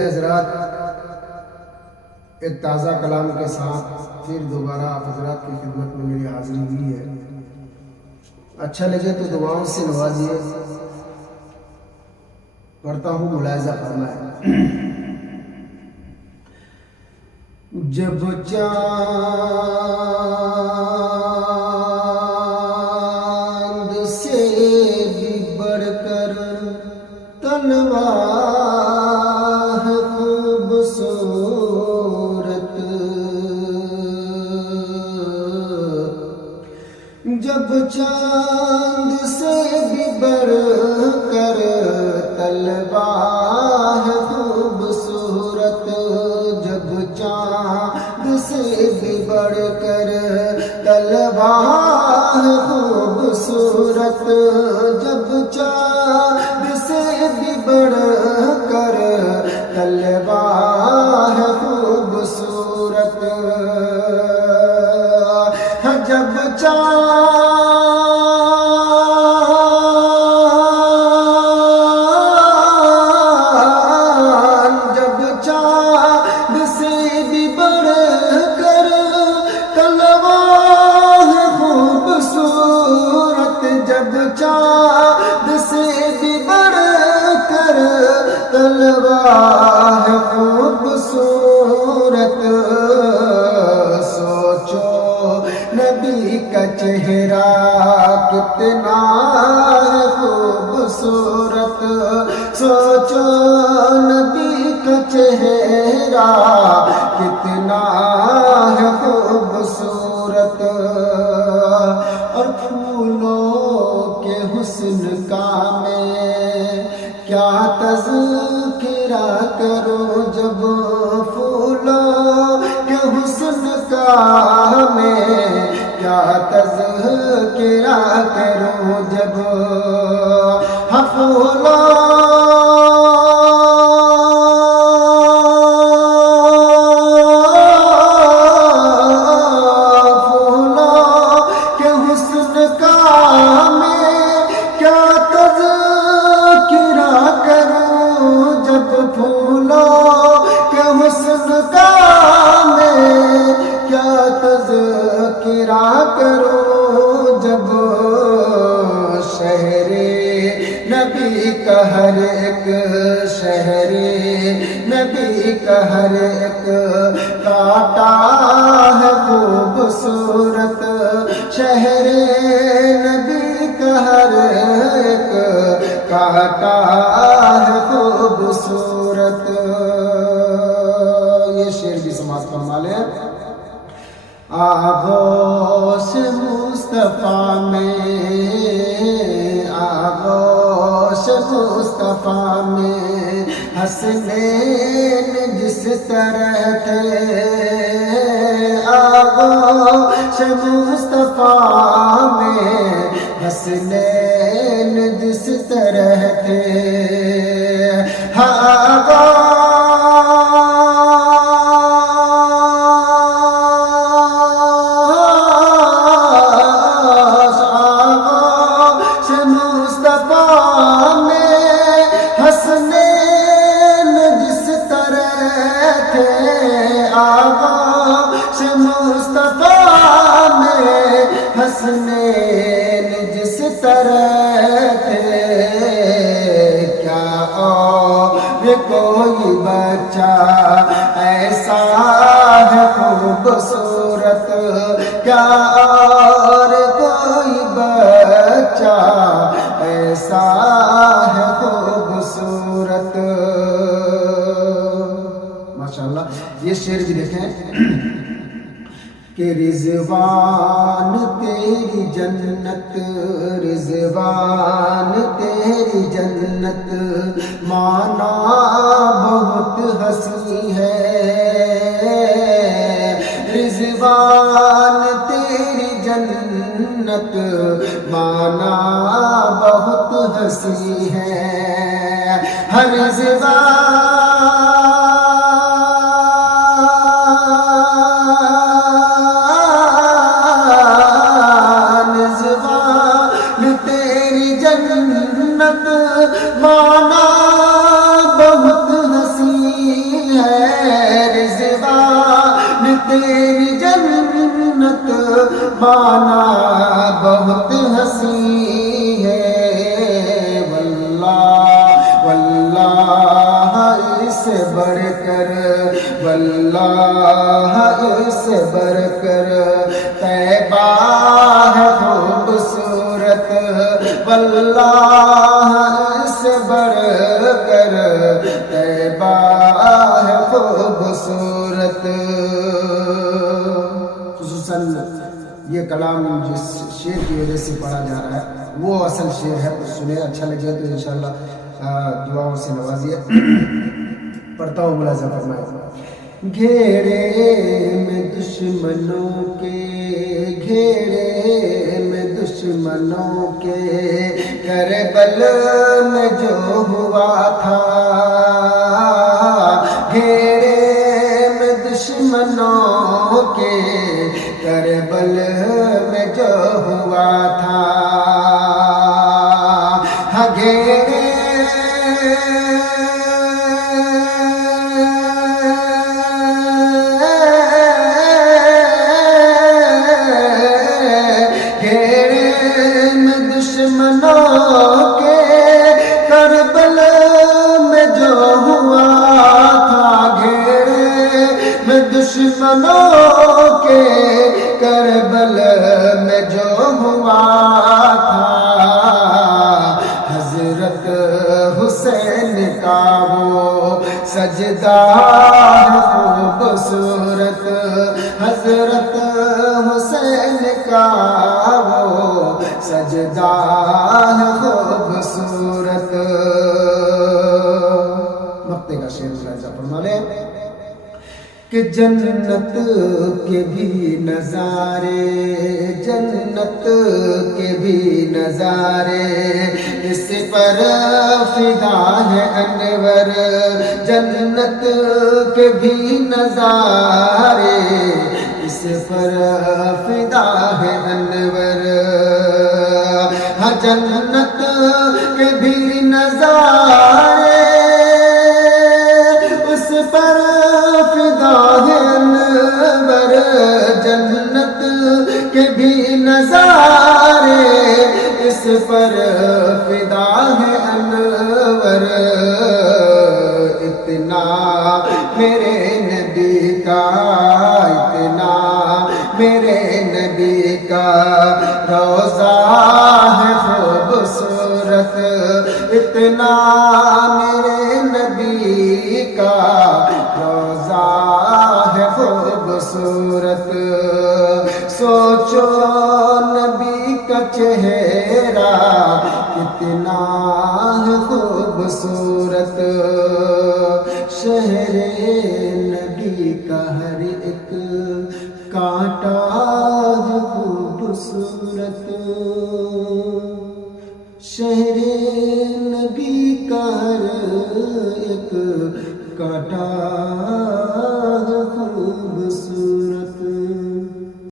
حضرات ایک تازہ کلام کے ساتھ پھر دوبارہ آپ حضرات کی خدمت میں میری حاضری ہوئی ہے. اچھا لگے تو دعاؤں سے نوازیے. پڑھتا ہوں، ملاحظہ فرمائیں. جب چاند سے بھی بڑھ کر تنوار خوبصورت، جب چاند سے بھی بڑھ کر تلوار خوبصورت، جب چاند سے بھی بڑھ کر تلوار خوبصورت، جب چاند سے بھی بڑھ کر تلوار خوبصورت، جب چاند سے بھی بڑھ کر تلوار خوبصورت، جب چاند سے بھی بڑھ کر تلوار خوبصورت، سوچو نبی کا چہرہ کتنا خوبصورت، سوچو نبی کا چہرہ کتنا خوبصورت، اور پھولوں کے حسن کا میں کیا تذکرہ کروں، جب پھولوں کے حسن کا میں کیا تذکرہ کروں، جب پھولوں کے حسن کا میں کیا تذکرہ کروں، جب پھولوں کے حسن کا میں کیا تذکرہ کروں، جب شہر نبی کا ہر ایک شہر نبی کا ہر ایک کاٹا ہے خوبصورت، شہر نبی کا ہر ایک کاٹا ہے خوبصورت. یہ شعر بھی سماعت فرما لیں. آغوش مصطفیٰ میں، آغوش مصطفیٰ میں حسنین جس طرح تھے، آغوش مصطفیٰ میں حسنین جس طرح تھے، حسنین جس طرح تھے، کیا اور کوئی بچہ ایسا ہے خوبصورت، کیا اور کوئی بچہ ایسا ہے خوبصورت. ماشاءاللہ. یہ شعر بھی دیکھیں کہ رضوان تیری جنت، رضوان تیری جنت مانا بہت ہنسی ہے، رضوان تیری جنت مانا بہت ہنسی ہے، ہر رضوان مانا بہت ہنسی تیری جنت مانا بہت حسین ہے، واللہ واللہ اس سے بڑھ کر، واللہ اس سے بڑھ کر طیبہ ہے خوبصورت، واللہ اس سے بڑھ کر طیبہ ہے خوبصورت۔ خصوصاً یہ کلام جس شعر کی وجہ سے پڑھا جا رہا ہے وہ اصل شعر ہے، تو سنیں، اچھا لگے تو انشاءاللہ دعاؤں سے نوازیے۔ پڑھتا ہوں، ملاحظہ فرمائے۔ گھیرے میں دشمنوں کے، گھیرے میں دشمنوں کے، کربل میں جو ہوا تھا، گھیرے میں دشمنوں کے، کربل میں جو ہوا تھا، گھیرے دشمنوں کے، کربل میں جو ہوا تھا، گھیرے میں دشمنوں کے، کربل میں جو ہوا تھا، حضرت حسین کا وہ سجدہ خوبصورت، حضرت حسین کا وہ سجدہ خوبصورت۔ مقطع کا شعر ملاحظہ فرما لیں کہ جنت کے بھی نظارے، جنت کے بھی نظارے اس پر فدا ہے انور، جنت کے بھی نظارے اس پر فدا ہے انور، جنت کے بھی نظارے اس پر فدا ہے انور، جنت کے بھی نظارے اس پر فدا ہے انور، اتنا میرے نبی کا، اتنا میرے نبی کا روضہ ہے خوبصورت، اتنا میرے نبی کا روضہ ہے خوبصورت، سوچو نبی کا چہرہ کتنا ہے خوبصورت، شہر نبی کا ہر ایک کانٹا ہے خوبصورت، شہر نبی کا ہر ایک کانٹا